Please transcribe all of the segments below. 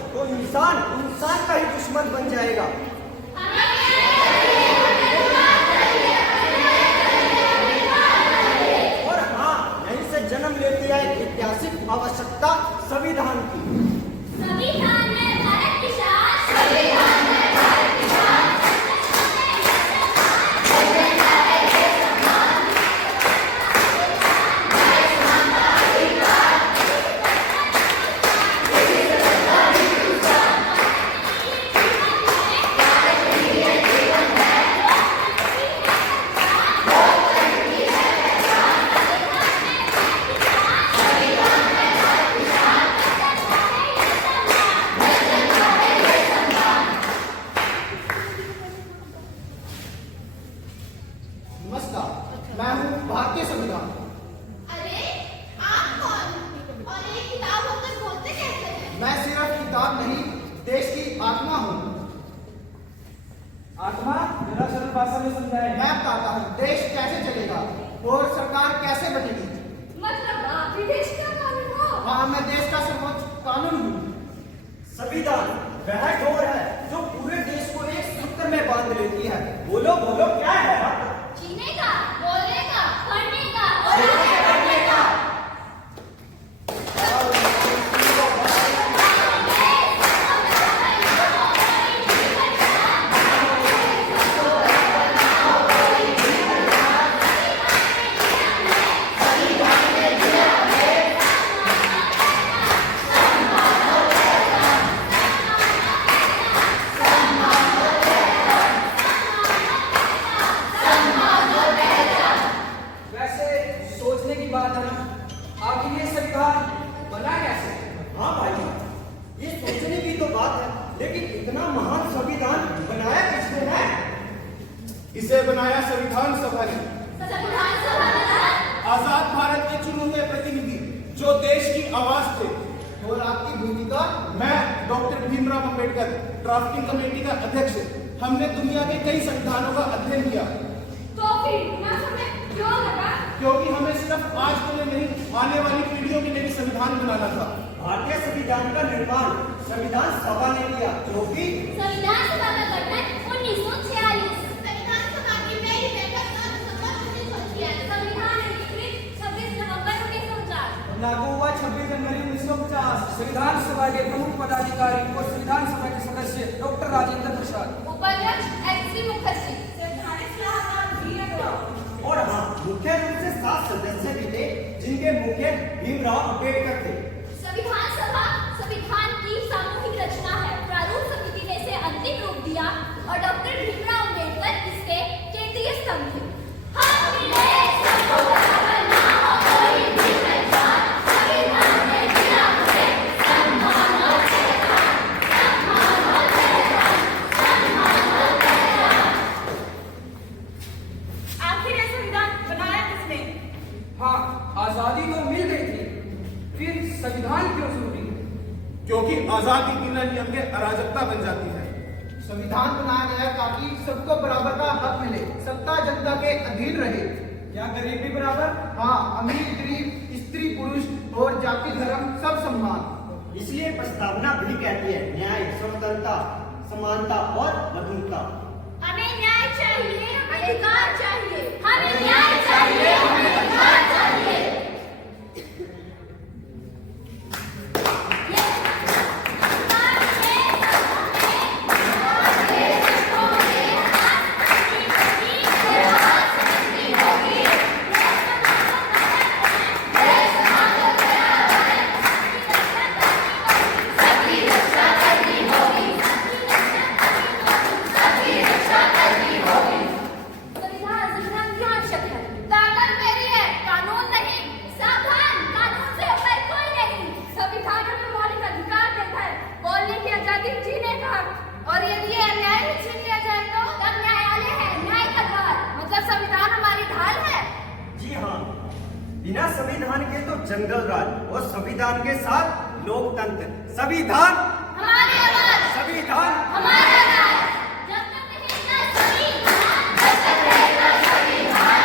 इंसान का ही दुश्मन बन जाएगा। और हाँ, यहीं से जन्म लेती है एक ऐतिहासिक आवश्यकता संविधान की। संविधान है भारत की शान, संविधान है भारत की शान। नमस्कार, मैं हूँ भारतीय संविधान। अरे आप कौन और एक किताब होकर बोलते कैसे हैं? मैं सिर्फ किताब नहीं, देश की आत्मा हूँ। आत्मा जरा सरल भाषा में समझाएं। मैं बताता हूँ देश कैसे चलेगा और सरकार कैसे बनेगी। मतलब आप भी देश का कानून हो? हाँ, मैं देश का सर्वोच्च कानून हूँ। संविधान वह डोर है जो पूरे देश को एक सूत्र में बांध लेती है। बोलो बोलो, क्या है? जीने का, बोलने का, पढ़ने का और आगे बढ़ने का। बात है ना, आखिर ये संविधान बना कैसे? हाँ भाई, ये सोचने की तो बात है, लेकिन इतना महान संविधान बनाया किसने है? इसे बनाया संविधान सभा ने। संविधान सभा ने आजाद भारत के चुने हुए प्रतिनिधि जो देश की आवाज थे। और आपकी भूमिका? मैं doctor Bhimrao Ambedkar, drafting committee का अध्यक्ष। हमने दुनिया के कई संविधानों का अध्ययन किया, तो फिर ना हमें क्यों लगा? क्योंकि हमें सिर्फ आज के लिए नहीं, आने वाली पीढ़ियों के लिए भी संविधान बनाना था। भारतीय संविधान का निर्माण संविधान सभा ने किया, जो कि संविधान सभा का गठन 1946। संविधान सभा की पहली बैठक 9 दिसंबर 1946। संविधान अधिकृत 26 नवंबर 1949। लागू हुआ 26 जनवरी 1950। संविधान सभा के प्रमुख पदाधिकारी और संविधान सभा के सदस्य डॉक्टर राजेंद्र प्रसाद, उपाध्यक्ष एच.सी. मुखर्जी, संवैधानिक सलाहकार बी. अग्रवाल। और हाँ, मुख्य रूप से 7 सदस्य भी थे, जिनके मुख्य भीमराव अंबेडकर थे। संविधान सभा संविधान की सामूहिक रचना है। प्रारूप समिति ने इसे अंतिम रूप दिया और डॉक्टर भीमराव अंबेडकर इसके केंद्रीय स्तंभ थे। हम मिले सबको बराबर ना हो कोई भी पहचान, संविधान ने दिया हमें सम्मान और पहचान, सम्मान और पहचान, सम्मान और पहचान। आखिर ये संविधान बनाया किसने? हाँ, आजादी तो मिल गई थी, फिर संविधान क्यों जरूरी है? क्योंकि आजादी बिना नियम के अराजकता बन जाती है। संविधान बनाया गया ताकि सबको बराबर का हक मिले, सत्ता जनता के अधीन रहे। क्या गरीब भी बराबर? हाँ, अमीर गरीब, स्त्री पुरुष और जाति धर्म सब समान। इसलिए प्रस्तावना भी कहती है न्याय, स्वतंत्रता, समानता और मधुरता। हमें न्याय चाहिए, हमें अधिकार चाहिए, हमें न्याय चाहिए, हमें अधिकार चाहिए। बिना संविधान के तो जंगल राज और संविधान के साथ लोकतंत्र। संविधान हमारी आवाज, संविधान हमारा राज। जब तक रहेगा संविधान, जब तक रहेगा संविधान,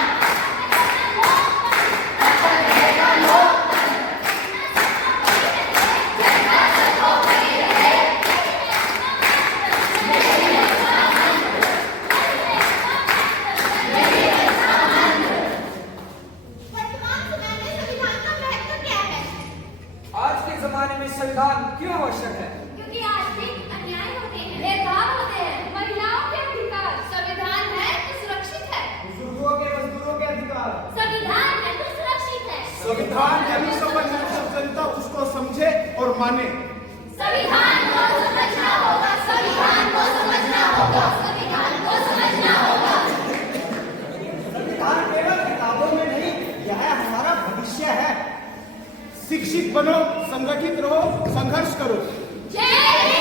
तब तक रहेगा लोकतंत्र। जनता सर्वोपरि रहे। संविधान क्यों आवश्यक है? क्योंकि आर्थिक अन्याय होते हैं, भेदभाव होते हैं, महिलाओं के अधिकार। संविधान है तो सुरक्षित है। बुजुर्गों के, मजदूरों के अधिकार। संविधान है तो सुरक्षित है। संविधान यानी समझ है, सब जनता उसको समझे और माने। संविधान को समझना होगा, संविधान को समझना होगा, संविधान को समझना होगा। संविधान केवल किताबों में नहीं, यह हमारा भविष्य है। शिक्षित बनो, संगठित रहो, संघर्ष करो। जय